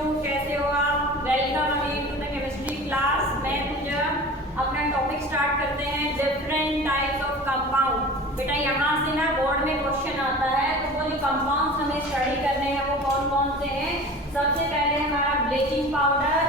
कैसे हो आप? Welcome again to the chemistry class. मैं पूजा। अपना टॉपिक स्टार्ट करते हैं, डिफरेंट टाइप्स ऑफ कंपाउंड। बेटा यहाँ से ना बोर्ड में क्वेश्चन आता है, तो वो जो कंपाउंड्स हमें स्टडी करने हैं वो कौन कौन से हैं। सबसे पहले हमारा bleaching powder,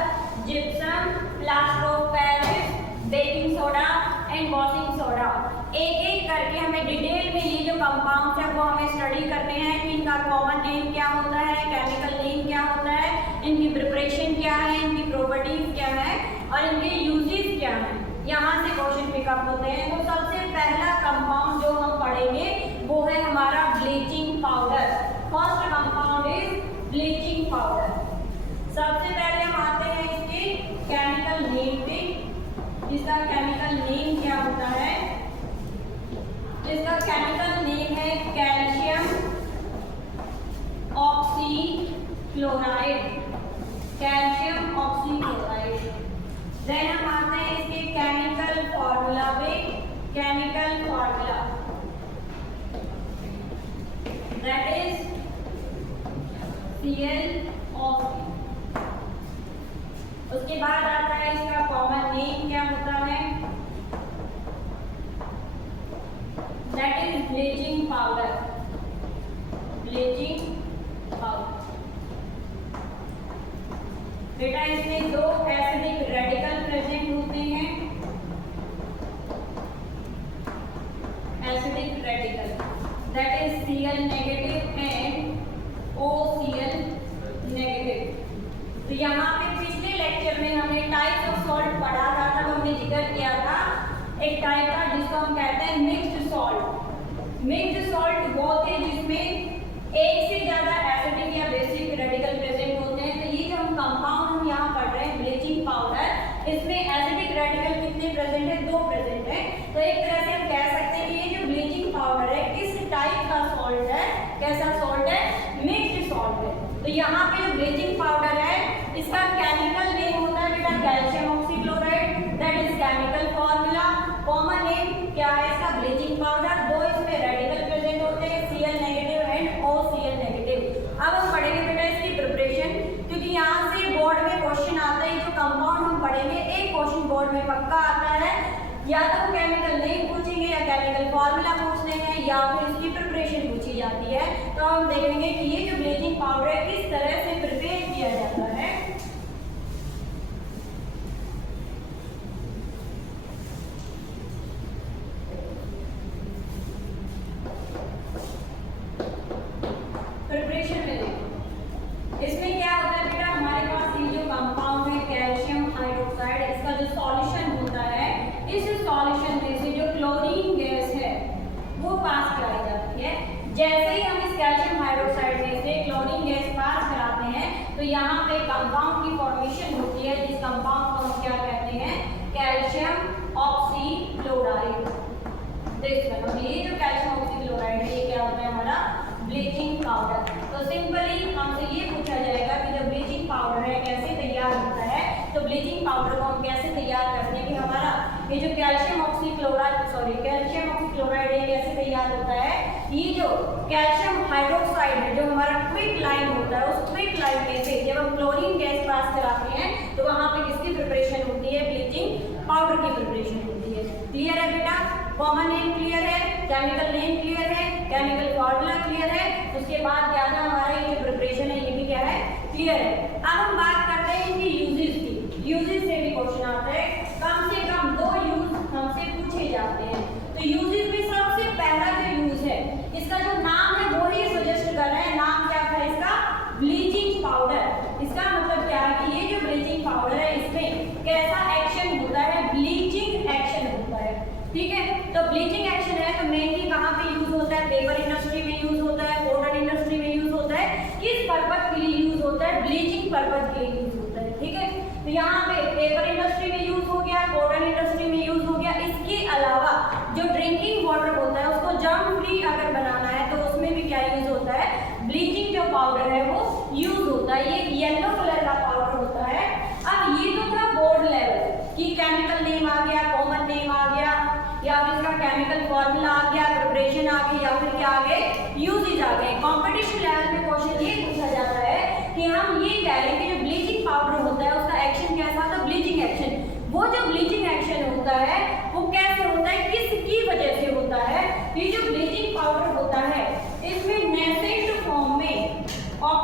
gypsum, plaster of Paris, baking soda and washing soda. एक एक करके हमें डिटेल में ये जो कंपाउंड्स हैं वो हमें स्टडी करते हैं कि इनका कॉमन नेम क्या होता है, केमिकल नेम क्या होता है, इनकी प्रिपरेशन क्या है, इनकी प्रॉपर्टीज क्या है और इनके यूजेस क्या हैं। यहाँ से क्वेश्चन पिकअप होते हैं। तो सबसे पहला कंपाउंड जो हम पढ़ेंगे वो है हमारा bleaching powder. First compound is bleaching powder. सबसे पहले हम आते हैं इसके केमिकल नेम पे। इसका केमिकल नेम क्या होता है? इसका केमिकल नेम है calcium oxychloride. Calcium oxychloride. Then हम आते हैं इसके केमिकल फॉर्मूला पे। Chemical formula that is ClO3। उसके बाद आता है इसका कॉमन नेम क्या होता है, that is bleaching powder. Bleaching powder. बेटा इसमें दो एसिडिक रेडिकल प्रेजेंट होते हैं। Acidic radical that is Cl negative and OCl negative. तो यहाँ पे पिछले लेक्चर में हमने टाइप्स ऑफ सॉल्ट पढ़ा था, तब हमने जिक्र किया था एक टाइप का जिसको हम कहते हैं मिक्स्ड सॉल्ट। मिक्स्ड सॉल्ट वो थे जिसमें एक से ज्यादा एसिडिक या बेसिक रेडिकल प्रेजेंट होते हैं। तो ये जो हम कंपाउंड हम यहाँ पढ़ रहे हैं ब्लीचिंग पाउडर, इसमें एसिडिक रेडिकल कितने प्रेजेंट है? 2 प्रेजेंट है। तो एक तरह से हम कह सकते हैं कि ये जो ब्लीचिंग पाउडर है किस टाइप का सॉल्ट है? कैसा सॉल्ट है? मिक्स्ड सॉल्ट है। तो यहाँ पे जो ब्लीचिंग पाउडर है इसका केमिकल नेम होता है बेटा calcium oxychloride. That is chemical formula. Common name क्या है इसका? Bleaching powder. दो इसमें रेडिकल प्रेजेंट होते हैं, Cl negative and OCl negative. अब हम पढ़ेंगे बेटा इसकी प्रिपरेशन, क्योंकि यहाँ से बोर्ड में क्वेश्चन आता है। जो कंपाउंड हम पढ़ेंगे एक क्वेश्चन बोर्ड में पक्का आता है, या तो केमिकल नेम पूछेंगे या केमिकल फॉर्मूला पूछते हैं या फिर इसकी प्रिपरेशन पूछी जाती है। तो हम देखेंगे कि ये जो ब्लीचिंग पाउडर है किस तरह से प्रिपेयर किया जाता है। प्रिपरेशन में देखो इसमें क्या होता है बेटा, हमारे पास ये जो कंपाउंड है कैल्शियम हाइड्रोक्साइड, इसका जो सॉल्यूशन होता है, इस सॉल्यूशन में से जो क्लोरीन गैस है वो पास कराई जाती है। जैसे ही हम इस कैल्शियम हाइड्रोक्साइड में से क्लोरीन गैस पास कराते हैं तो यहाँ पे कंपाउंड की फॉर्मेशन होती है, जिस कंपाउंड को हम क्या कहते हैं? Calcium oxychloride. देखो ये जो कैल्शियम ऑक्सीक्लोराइड है ये क्या होता है? हमारा ब्लीचिंग पाउडर। तो सिंपली हमसे ये पूछा जाएगा कि जो ब्लीचिंग पाउडर है कैसे तैयार होता है। तो ब्लीचिंग पाउडर को हम कैसे तैयार करते हैं कि हमारा ये जो कैल्शियम ऑक्सीक्लोराइड है कैसे तैयार होता है? ये जो कैल्शियम हाइड्रोक्साइड है जो हमारा क्विक लाइन होता है, उस क्विक लाइन में से जब हम क्लोरीन गैस पास कराते हैं तो वहाँ पे किसकी प्रिपरेशन होती है? ब्लीचिंग पाउडर की प्रिपरेशन होती है। क्लियर है बेटा? कॉमन नेम क्लियर है, केमिकल नेम क्लियर है, केमिकल फॉर्मूला क्लियर है। उसके बाद क्या था हमारा ये जो प्रिपरेशन है ये भी क्या है? क्लियर है। अब हम बात करते हैं इनकी यूजेस की। यूजेस से भी क्वेश्चन आता है, कम से कम 2 यूज हमसे पूछे जाते हैं। तो यूजेस में सबसे पहला जो यूज है, इसका जो नाम है वो ही सजेस्ट कर रहे हैं। नाम क्या था इसका? Bleaching powder. इसका मतलब क्या है कि ये जो ब्लीचिंग पाउडर है इसमें कैसा एक्शन होता है? ब्लीचिंग एक्शन होता है। ठीक है, तो ब्लीचिंग एक्शन है तो मेनली कहाँ पे यूज होता है? पेपर इंडस्ट्री में यूज होता है, कॉटन इंडस्ट्री में यूज होता है। किस पर्पज के लिए यूज होता है? ब्लीचिंग पर्पज के लिए यूज होता है। ठीक है, तो यहाँ पे पेपर इंडस्ट्री में यूज हो गया, कॉटन इंडस्ट्री में यूज हो गया। इसके अलावा जो ड्रिंकिंग वाटर होता है उसको जर्म फ्री अगर बनाना है तो उसमें भी क्या यूज होता है? ब्लीचिंग जो पाउडर है वो यूज होता है। ये येलो कलर का पाउडर होता है। अब ये तो था बोर्ड लेवल कि केमिकल नेम आ गया, कॉमन नेम आ गया, या फिर इसका केमिकल फॉर्मूला आ गया, प्रिपरेशन आ गई, या फिर क्या आ गए? यूजेज आ गए। कंपटीशन लेवल पे क्वेश्चन ये पूछा जाता है कि हम ये कह रहे हैं कि जो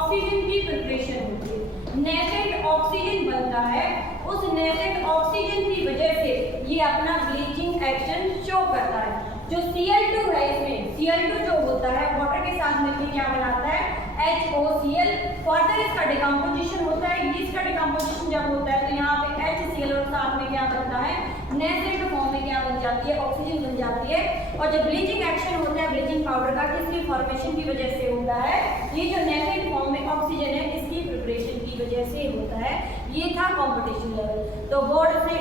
ऑक्सीजन की प्रिपरेशन होती है। नेसेंट ऑक्सीजन बनता है, उस नेसेंट ऑक्सीजन की वजह से ये अपना ब्लीचिंग एक्शन शो करता है। जो Cl2 है, इसमें Cl2 जो होता है वाटर के साथ मिलकर क्या बनाता है, HOCl। फर्दर इसका डिकम्पोजिशन होता है, ये इसका डिकम्पोजिशन जब होता है तो यहाँ पे HCl और साथ में क्या बनता है, नेसेंट फॉर्म में क्या बन जाती है, ऑक्सीजन बन जाती है। और जब ब्लीचिंग एक्शन होता है ब्लीचिंग पाउडर का, किसकी फॉर्मेशन की वजह से होता है, ये जो नेसेंट फॉर्म में ऑक्सीजन है इसकी प्रिपरेशन की वजह से होता है। ये था कंपटीशन लेवल। तो बोर्ड से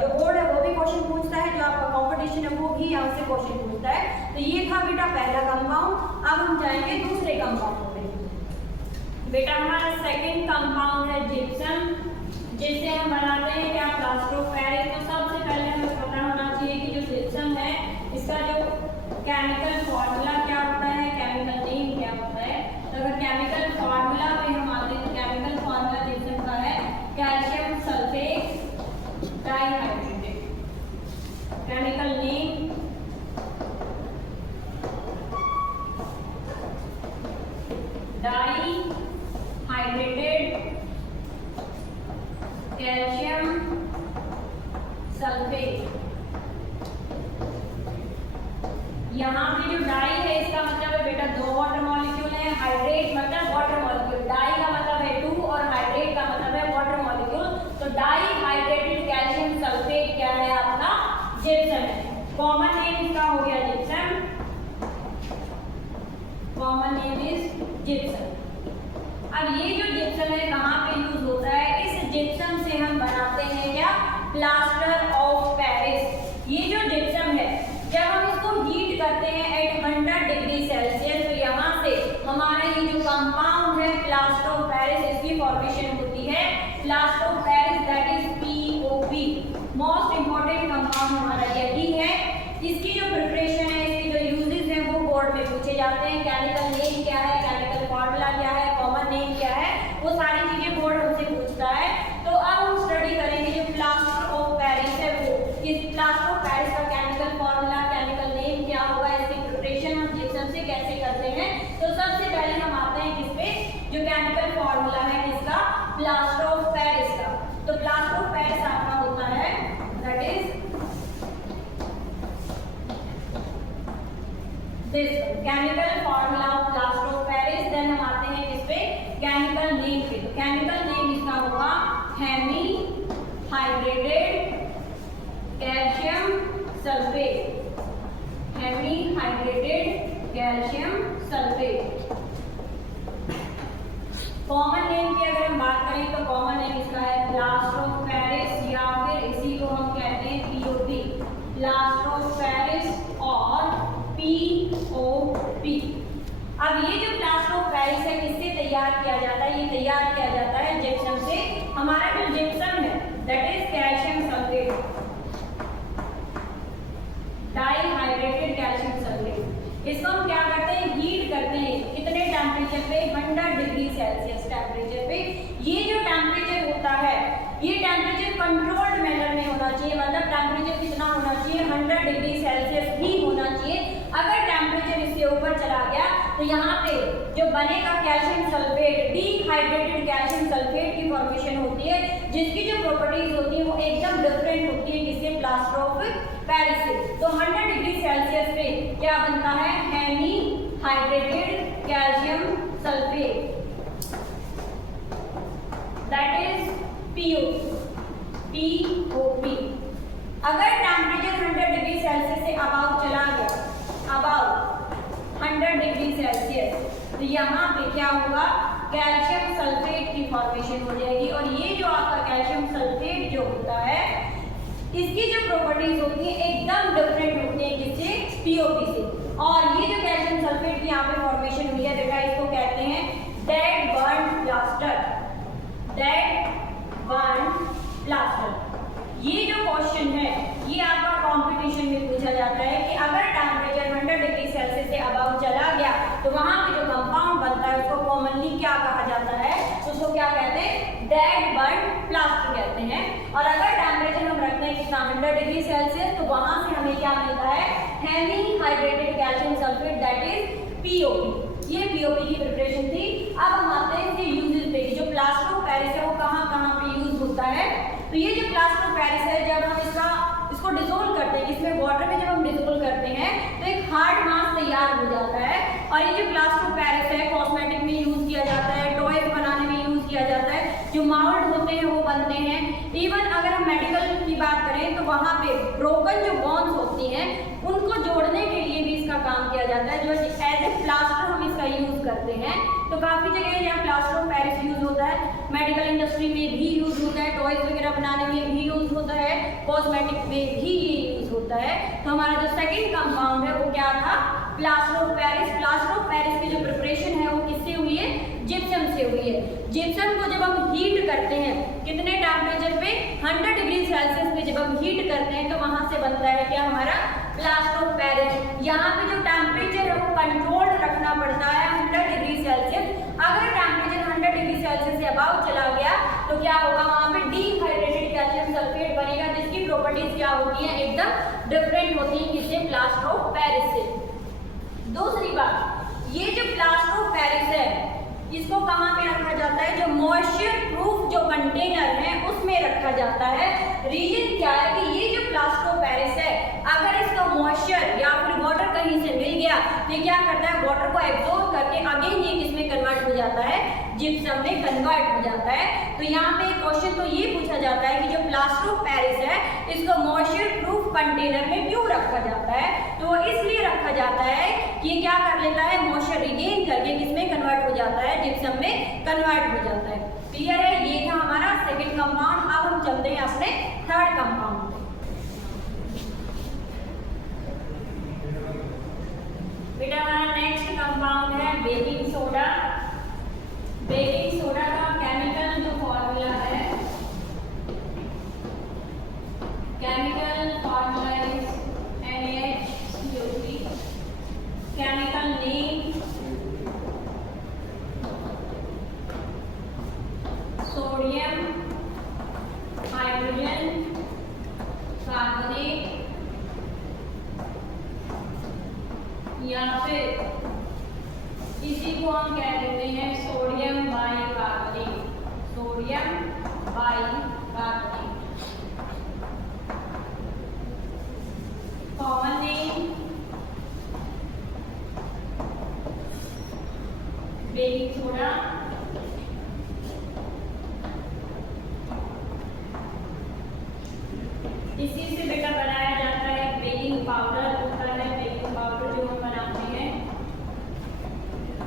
जो बोर्ड है वो भी क्वेश्चन पूछता है, जो आपका कंपटीशन है वो भी यहाँ से क्वेश्चन पूछता है। तो ये था बेटा पहला कंपाउंड। अब हम जाएंगे दूसरे कंपाउंड पे। बेटा हमारा सेकंड कंपाउंड है जिप्सम, जिससे हम बनाते हैं क्या, प्लास्टर ऑफ पेरिस। तो सबसे पहले हमें पता होना चाहिए कि जो जिप्सम है इसका जो केमिकल फॉर्मूला क्या होता है, केमिकल नेम क्या होता है। तो अगर केमिकल फॉर्मूला पे हम आते हैं तो केमिकल फॉर्मूला जिप्सम का है calcium sulphate dihydrated. Chemical name dihydrated calcium sulphate. यहाँ पे जो डाई है इसका मतलब है बेटा दो वाटर मॉलिक्यूल है, हाइड्रेट मतलब वाटर मॉलिक्यूल। डाई का मतलब है टू और हाइड्रेट का मतलब है वाटर मॉलिक्यूल। तो डाई हाइड्रेटेड कैल्शियम सल्फेट क्या है आपका, जिप्सम है। कॉमन नेम इसका हो गया gypsum, common name is gypsum. अब ये जो जिप्सम है कहाँ पे यूज होता है, इस जिप्सम से हम बनाते हैं क्या, प्लास्टर ऑफ पेरिस। ये जो जिप्सम है जब हम इसको हीट करते हैं एट 100 डिग्री सेल्सियस, तो यहाँ से हमारा ये जो कंपाउंड है प्लास्टर ऑफ पेरिस, इसकी फॉर्मेशन होती है plaster of Paris, that is POP। Most important compound हमारा यही है। इसकी जो प्रिपरेशन है, इसकी जो यूजेस हैं वो बोर्ड में पूछे जाते हैं। केमिकल नेम क्या है, केमिकल फॉर्मूला क्या है, कॉमन नेम क्या है, वो सारी चीजें बोर्ड हमसे पूछता है। तो अब हम स्टडी करेंगे जो प्लास्टर ऑफ पेरिस है वो, इस प्लास्टर ऑफ पेरिस का केमिकल फॉर्मूला, केमिकल नेम क्या होगा, इसकी प्रिपरेशन हम जिप्सम से कैसे करते हैं। तो सबसे पहले हम आते हैं किस पे, जो केमिकल फॉर्मूला है इसका प्लास्टर ऑफ पेरिस का। तो प्लास्टर ऑफ पेरिस आपका होता है that is this chemical formula of plaster of Paris. Then हम आते हैं किस पे, केमिकल नेम पे। तो केमिकल नेम इसका होगा hemi hydrated calcium sulphate, hemi hydrated calcium sulphate. Common name की अगर हम बात करें तो कॉमन नेम इसका है प्लास्टर ऑफ पेरिस, या फिर इसी को हम कहते हैं POP, प्लास्टर ऑफ पेरिस और POP। अब ये जो प्लास्टर ऑफ पेरिस है किससे तैयार किया जाता है, ये तैयार किया जाता है जिप्सम से। हमारा जो जिप्सम है that is calcium sulphate, dihydrated calcium sulphate. इसको हम क्या करते हैं, हीट करते हैं। कितने टेम्परेचर पे, 100 डिग्री सेल्सियस टेम्परेचर पे। ये जो टेम्परेचर होता है ये टेम्परेचर कंट्रोल्ड मैनर में होना चाहिए, मतलब टेम्परेचर कितना होना चाहिए, 100 डिग्री सेल्सियस ही होना चाहिए। अगर टेम्परेचर इससे ऊपर चला गया तो यहाँ पे जो बनेगा calcium sulphate, dehydrated calcium sulphate की फॉर्मेशन होती है, जिसकी जो प्रॉपर्टीज होती है वो एकदम डिफरेंट होती है किससे, प्लास्टर ऑफ पेरिस से। तो 100 डिग्री सेल्सियस पे क्या बनता है, hemi hydrated calcium sulphate, that is POP। अगर टेम्परेचर 100 डिग्री सेल्सियस से अबाव चला गया, अबाव 100 डिग्री सेल्सियस, तो यहाँ पे क्या होगा, कैल्शियम सल्फेट की फॉर्मेशन हो जाएगी। और ये जो आपका कैल्शियम सल्फेट जो होता है इसकी जो प्रॉपर्टीज होती है एकदम डिफरेंट होती है किससे, POP से। और ये जो कैल्शियम सल्फेट की यहाँ पे फॉर्मेशन हुई है बेटा, इसको कहते हैं dead burn plaster, dead burn plaster. ये जो क्वेश्चन है ये आपका कंपटीशन में पूछा जाता है कि अगर टेम्परेचर 100 डिग्री सेल्सियस से अबाव चला गया तो वहां पे जो कंपाउंड बनता है उसको कॉमनली क्या कहा जाता है, उसको क्या कहते हैं, डेड बर्न प्लास्टर कहते हैं। और अगर टेम्परेचर हम रखते हैं कितना, 100 डिग्री सेल्सियस, तो वहां से हमें क्या मिलता है, hemi hydrated calcium sulphate, that is POP। ये POP की प्रिपरेशन थी। अब तो ये जो प्लास्टर ऑफ पेरिस है, जब हम इसको डिसोल्व करते हैं, इसमें वाटर में जब हम डिसोल्व करते हैं तो एक हार्ड मास तैयार हो जाता है। और ये जो प्लास्टर ऑफ पेरिस है कॉस्मेटिक में यूज किया जाता है, टॉयज बनाने में यूज किया जाता है, जो माउल्ड होते हैं वो बनते हैं। इवन अगर हम मेडिकल की बात करें तो वहाँ पे ब्रोकन जो बोन्स होती हैं उनको जोड़ने के लिए भी इसका काम किया जाता है, जो एज ए प्लास्टर हम इसका यूज करते हैं। तो काफ़ी जगह यहाँ प्लास्टर ऑफ पेरिस यूज होता है, मेडिकल इंडस्ट्री में भी यूज होता है, टॉयज वगैरह बनाने में भी यूज होता है, कॉस्मेटिक में भी ये यूज होता है। तो हमारा जो सेकंड कंपाउंड है वो क्या था, plaster of Paris. Plaster of Paris की जो प्रिपरेशन है वो किससे हुई है, जिप्सम से हुई है। जिप्सम को जब हम हीट करते हैं, कितने टेम्परेचर पे, 100 डिग्री सेल्सियस पे जब हम हीट करते हैं तो वहां से बनता है क्या, हमारा प्लास्टर ऑफ पेरिस। यहाँ पे जो टेम्परेचर है वो कंट्रोल्ड रखना पड़ता है 100 डिग्री सेल्सियस। अगर टेम्परेचर 100 डिग्री सेल्सियस से अबाव चला गया तो क्या होगा, वहाँ पे डीहाइड्रेटेड कैल्शियम सल्फेट बनेगा, जिसकी प्रॉपर्टीज क्या होती है, एकदम डिफरेंट होती है किससे, प्लास्टर ऑफ पेरिस से। दूसरी बात, ये जो प्लास्टर ऑफ पेरिस है इसको कहाँ पे रखा जाता है, जो मॉइस्चर प्रूफ जो कंटेनर है उसमें रखा जाता है। रीजन क्या है कि ये जो प्लास्टर ऑफ पेरिस है, अगर इसका मॉइस्चर या फिर वाटर कहीं से मिल गया तो ये क्या करता है, वाटर को एब्जॉर्ब करके अगेन ये किसमें कन्वर्ट हो जाता है, जिप्सम में कन्वर्ट हो जाता है। तो यहाँ पे क्वेश्चन तो ये पूछा जाता है कि जो प्लास्टर ऑफ पेरिस है इसको मॉइस्चर प्रूफ कंटेनर में क्यों रखा जाता है, तो इसलिए रखा जाता है कि ये क्या कर लेता है, मॉइस्चर रिगेन करके किसमें कन्वर्ट हो जाता है, जिप्सम में कन्वर्ट हो जाता है। क्लियर है, ये था हमारा सेकंड कंपाउंड। अब हम चलते हैं अपने थर्ड कंपाउंड पे। बेटा हमारा नेक्स्ट कंपाउंड है बेकिंग सोडा। बेकिंग सोडा का केमिकल जो फॉर्मूला है, chemical formula is NaHCO3। Chemical name sodium hydrogen carbonate, या फिर इसी को हम कह देते हैं sodium bicarbonate, sodium bicarbonate. Common name baking soda. इसी से बेटा बनाया जाता है बेकिंग पाउडर होता है, बेकिंग पाउडर जो हम बनाते हैं।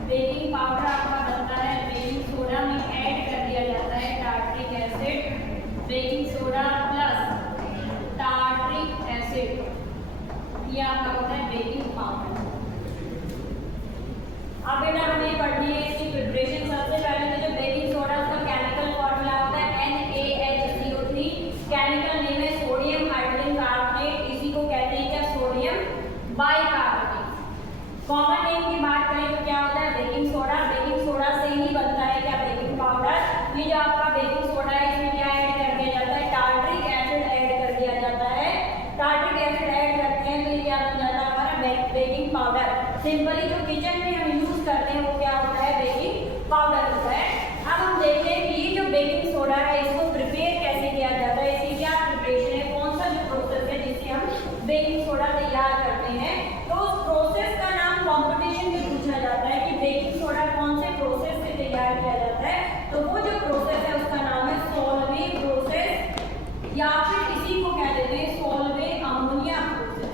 बेकिंग पाउडर आपका बनता है बेकिंग सोडा में ऐड कर दिया जाता है tartaric acid, baking soda plus tartaric acid, ये आपका होता है बेकिंग पाउडर। अब बेटा हमें पढ़नी है इसकी प्रिपरेशन। सबसे पहले तो जो बेकिंग सोडा उसका केमिकल फॉर्मूला होता है NaHCO3, केमिकल नेम है सोडियम हाइड्रोजन कार्बोनेट, इसी को कहते हैं क्या, सोडियम बाइकार्बोनेट। कॉमन नेम की बात करें तो क्या होता है, बेकिंग सोडा। बेकिंग सोडा से ही बनता है क्या, बेकिंग पाउडर। ये जो आपका बेकिंग सोडा है इसमें क्या ऐड कर दिया जाता है, टार्ट्रिक एसिड ऐड कर दिया जाता है। टार्ट्रिक एसिड ऐड करते हैं तो ये क्या बन जाता है, हमारा बेकिंग पाउडर। सिंपली जो किचन में हम यूज करते हैं वो क्या होता है, बेकिंग पाउडर होता है। अब हम देखते हैं कि ये जो बेकिंग सोडा है इसको प्रिपेयर कैसे किया जाता है, इसकी क्या प्रिपरेशन है, कौन सा जो प्रोसेस है जिससे हम बेकिंग सोडा तैयार करते हैं। तो उस प्रोसेस का नाम कॉम्पिटिशन में पूछा जाता है कि बेकिंग सोडा कौन से प्रोसेस से तैयार किया जाता है, तो वो जो प्रोसेस है उसका नाम है सोलवे प्रोसेस, या फिर इसी को कह देते हैं सोलवे अमोनिया प्रोसेस।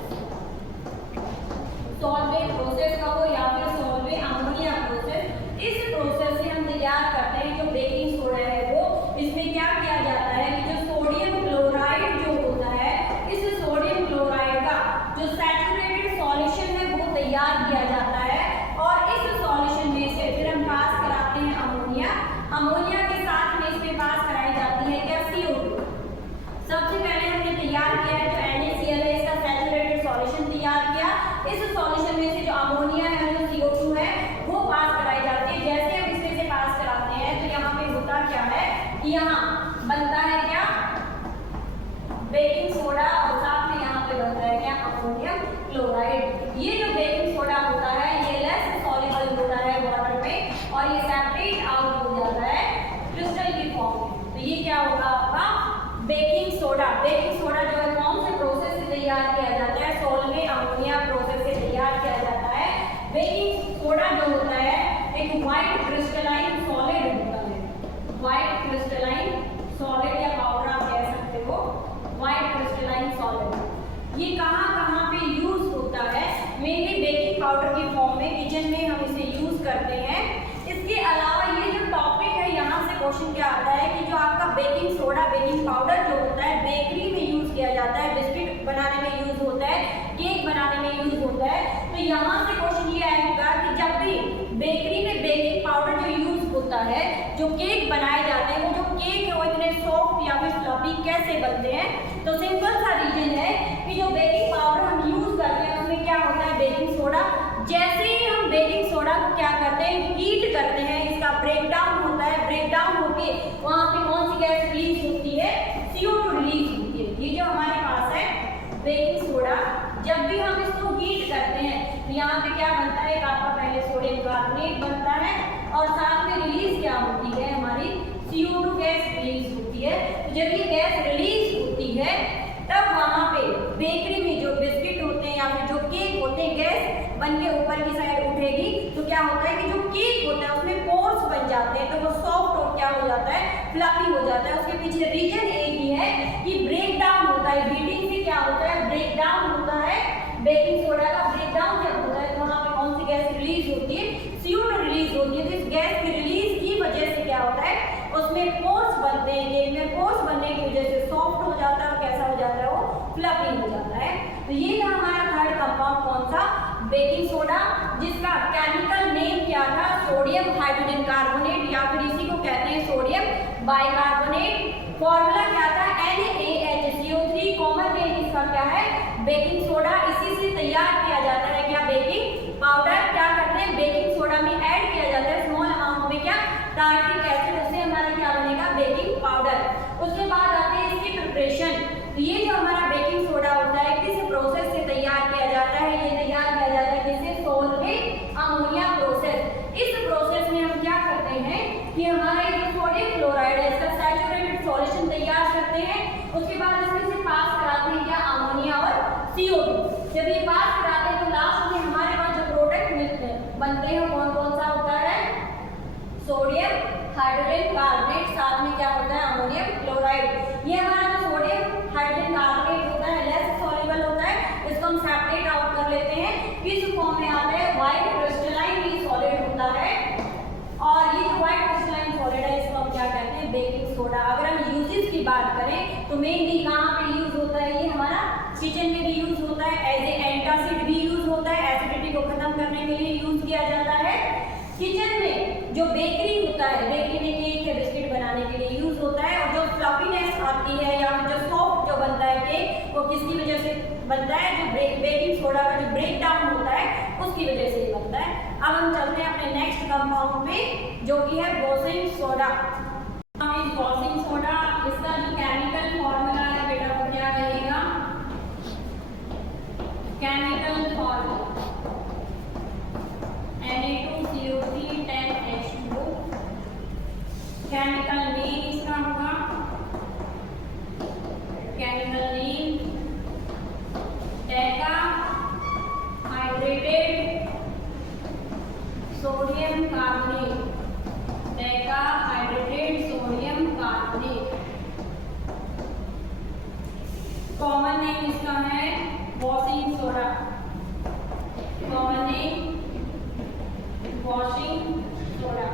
सोलवे प्रोसेस का हो या फिर सोलवे अमोनिया प्रोसेस। इस प्रोसेस से हम तैयार करते हैं जो बेकिंग सोडा है वो। इसमें क्या किया जाता है कि जो सोडियम क्लोराइड जो होता है, इस सोडियम क्लोराइड का जो सैचुरेटेड सॉल्यूशन है वो तैयार किया जाता है, और इस सॉल्यूशन में से फिर हम पास कराते हैं अमोनिया। अमोनिया के साथ में इसमें पास कराई जाती है क्या, CO2। सबसे पहले हमने तैयार किया है जो NaCl है, इसका सैचुरेटेड सॉल्यूशन तैयार किया। इस सॉल्यूशन में से जो अमोनिया है, जो CO2 है, वो पास कराई जाती है। जैसे हम इसमें से पास कराते हैं तो यहाँ पे होता क्या है कि यहाँ बनता है क्या, बेकिंग सोडा, और साथ में यहाँ पे बनता है क्या, अमोनियम क्लोराइड। ये जो बेकिंग सोडा होता है ये लेस सॉल्युबल होता है वाटर में, और ये सेपरेट आउट हो जाता है क्रिस्टल की फॉर्म में। तो ये क्या होगा आपका बेकिंग सोडा जो है कौन से प्रोसेस से तैयार किया जाता है? सोलवे अमोनिया प्रोसेस से तैयार किया जाता है। बेकिंग सोडा जो होता है एक व्हाइट क्रिस्टलाइन सॉलिड होता है, व्हाइट क्रिस्टलाइन सॉलिड या पाउडर आप कह सकते हो, व्हाइट क्रिस्टलाइन सॉलिड। ये कहाँ पे यूज होता है? मेनली बेकिंग पाउडर की फॉर्म में किचन में हम इसे यूज करते हैं। इसके अलावा ये जो टॉपिक है यहाँ से क्वेश्चन क्या आता है कि जो आपका बेकिंग सोडा बेकिंग पाउडर जो होता है बेकरी में यूज किया जाता है, बिस्किट बनाने में यूज होता है, केक बनाने में यूज होता है। तो यहाँ से क्वेश्चन ये आएगा कि जब भी बेकरी में बेकिंग पाउडर जो यूज होता है, जो केक बनाए जाते हैं, वो जो केक है वो इतने सॉफ्ट या फिर फ्लफी कैसे बनते हैं? तो सिंपल सा रीजन है कि जो बेकिंग पाउडर हम यूज करते हैं उसमें क्या होता है? Baking soda. जैसे ही हम बेकिंग सोडा को क्या करते हैं? हीट करते हैं, इसका ब्रेकडाउन होता है, ब्रेकडाउन होके वहाँ पे कौन सी गैस रिलीज होती है? CO2 रिलीज होती है। ये जो हमारे पास है बेकिंग सोडा, जब भी हम इसको हीट करते हैं तो यहाँ पे क्या बनता है? एक आपका पहले सोडियम कार्बोनेट बनता है और साथ में रिलीज क्या होती है? हमारी CO2 गैस रिलीज होती है। तो जब ये गैस रिलीज होती है तब वहाँ पे बेकरी में जो बिस्किट होते हैं या फिर जो केक होते हैं, गैस बन के ऊपर की साइड उठेगी तो क्या होता है कि जो केक होता है उसमें पोर्स बन जाते हैं, तो वो सॉफ्ट और क्या हो जाता है? फ्लफी हो जाता है। उसके पीछे रीजन एक ही है कि ब्रेक डाउन होता है, हीटिंग से क्या होता है? ब्रेक डाउन होता है। बेकिंग सोडा का ब्रेक डाउन जब होता है तो वहाँ पे कौन सी गैस रिलीज होती है? CO2 रिलीज होती है। तो इस गैस की रिलीज की वजह से क्या होता है? उसमें पोर्स बनते हैं, केक में पोर्स बनने की वजह से सॉफ्ट हो जाता है और कैसा हो जाता है? वो फ्लफी हो जाता है। तो ये था हमारा थर्ड कंपाउंड, कौन सा? बेकिंग सोडा, जिसका केमिकल नेम क्या था? सोडियम हाइड्रोजन कार्बोनेट या फिर इसी को कहते हैं सोडियम बाइकार्बोनेट। फॉर्मूला क्या था? NaHCO3। कॉमन नेम इसका क्या है? Baking soda. इसी से तैयार किया जाता है क्या? Baking powder. क्या करते हैं? बेकिंग सोडा में ऐड किया जाता है स्मॉल अमाउंट में क्या? Tartaric acid. उससे हमारा क्या बनेगा? Baking powder. उसके बाद आते हैं इसकी प्रिपरेशन। तो ये जो हमारा बेकिंग सोडा होता है किस प्रोसेस से तैयार किया जाता है? ये तैयार किया जाता है किससे? सोलवेट अमोनिया प्रोसेस। इस प्रोसेस में हम क्या करते हैं कि हमारा ये जो सोडियम क्लोराइड है इसका सैचुरेटेड सॉल्यूशन तैयार करते हैं। उसके बाद इसमें से पास कराते हैं क्या? अमोनिया और CO2। जब ये पास कराते हैं तो लास्ट में हमारे पास जो प्रोडक्ट बनते हैं कौन कौन सा होता है? सोडियम हाइड्रोजन कार्बोनेट, साथ में क्या होता है? Ammonium chloride. ये हमारा जो सोडियम हाइड्रोजन कार्बोनेट होता है लेस सॉल्युबल होता है, इसको हम सेपरेट आउट कर लेते हैं। किस फॉर्म में आता है? व्हाइट क्रिस्टलाइन सॉलिड होता है। और ये जो व्हाइट क्रिस्टलाइन सॉलिड है इसको हम क्या कहते हैं? Baking soda. अगर हम यूजेस की बात करें तो मेनली कहाँ पे यूज होता है? ये हमारा किचन में भी यूज होता है, एज ए एंटासिड भी यूज होता है, एसिडिटी को खत्म करने के लिए यूज किया जाता है। किचन में जो बेकरी होता है, बेकरी में केक या बिस्किट बनाने के लिए यूज होता है। और जो फ्लफीनेस आती है या फिर जो सॉफ्ट जो बनता है केक, वो किसकी वजह से बनता है? जो बेकिंग सोडा का जो ब्रेक डाउन होता है उसकी वजह से बनता है। अब हम चलते हैं अपने नेक्स्ट कंपाउंड पे जो कि है वॉशिंग सोडा। वॉशिंग सोडा, इसका जो केमिकल फॉर्मूला है बेटा वो क्या रहेगा? Chemical formula Na2CO3 10H2O। Chemical name इसका होगा, chemical name Deka hydrated sodium carbonate, Deka hydrated sodium carbonate. Common name इसका है washing soda, common name washing soda.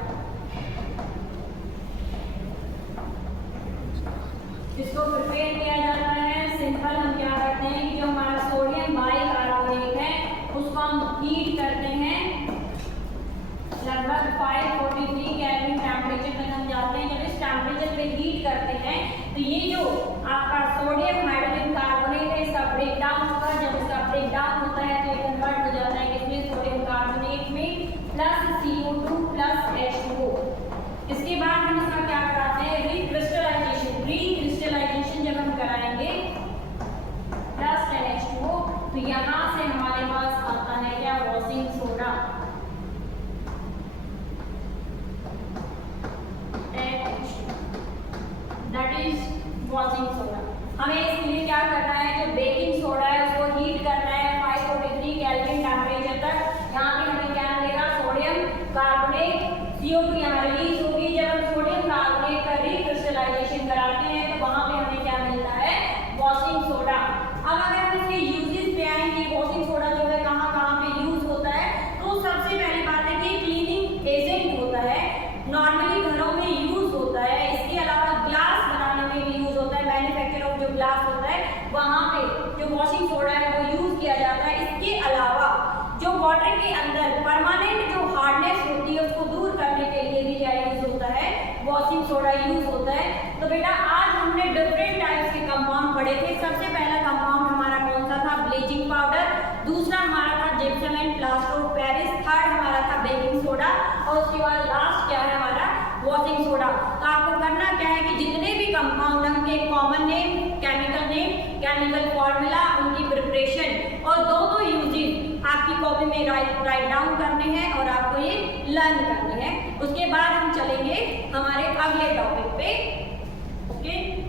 इसको प्रिपेयर किया जाता है सिंपल। हम क्या करते हैं कि जो हमारा सोडियम बाइकार्बोनेट है उसको हम हीट करते हैं लगभग 543 केल्विन टेम्परेचर तक हम जाते हैं। जब इस टेम्परेचर पे हीट करते हैं तो ये जो आपका सोडियम हाइड्रोजन कार्बोनेट है इसका ब्रेक डाउन होगा। जब इसका ब्रेक डाउन होता है तो ये कन्वर्ट हो जाता है किसमें? सोडियम कार्बोनेट में प्लस CO2 प्लस H2O। इसके बाद हम इसका क्या कराते हैं? रिक्रिस्टलाइजेशन। रिक्रिस्टलाइजेशन जब हम कराएंगे प्लस NH2O तो यहाँ से हमारे पास आता है क्या? Washing soda. That is washing washing soda. हमें इसके लिए क्या करना है, जो बेकिंग सोडा है उसको हीट करना है 543 केल्विन टेम्परेचर तक। यहाँ पे हमें क्या मिलेगा, सोडियम कार्बोनेट, CO2 यहाँ रिलीज होगी। जब हम सोडियम कार्बोनेट का रिक्रिस्टलाइजेशन कराते हैं तो वहां पे हमें क्या मिलता है, वॉशिंग सोडा। अब अगर हम इसके यूजेस पे आए कि वॉशिंग सोडा जो है कहाँ कहाँ पे यूज होता है, तो सबसे पहली बात है कि क्लीनिंग एजेंट होता है, नॉर्मली घरों में यूज होता है। इसके अलावा ग्लास बनाने में भी यूज होता है, मैन्युफैक्चर ऑफ जो ग्लास होता है वहां पे जो वॉशिंग सोडा है वो यूज किया जाता है। इसके अलावा जो वाटर के अंदर परमानेंट जो हार्डनेस होती है उसको दूर करने के लिए भी क्या यूज होता है, वॉशिंग सोडा यूज होता है। तो बेटा आज हमने डिफरेंट टाइप्स के कंपाउंड पढ़े थे। सबसे पहला कंपाउंड हमारा कौन सा था, ब्लीचिंग पाउडर। दूसरा हमारा था gypsum and plaster of Paris. Third हमारा था बेकिंग सोडा। और उसके बाद लास्ट क्या है हमारा, वॉशिंग सोडा। तो आपको करना क्या है कि जितने भी कंपाउंड के कॉमन नेम, केमिकल फॉर्मूला, उनकी प्रिपरेशन और दो यूजेस आपकी कॉपी में राइट डाउन करने हैं और आपको ये लर्न करने हैं। उसके बाद हम चलेंगे हमारे अगले टॉपिक पे। ओके।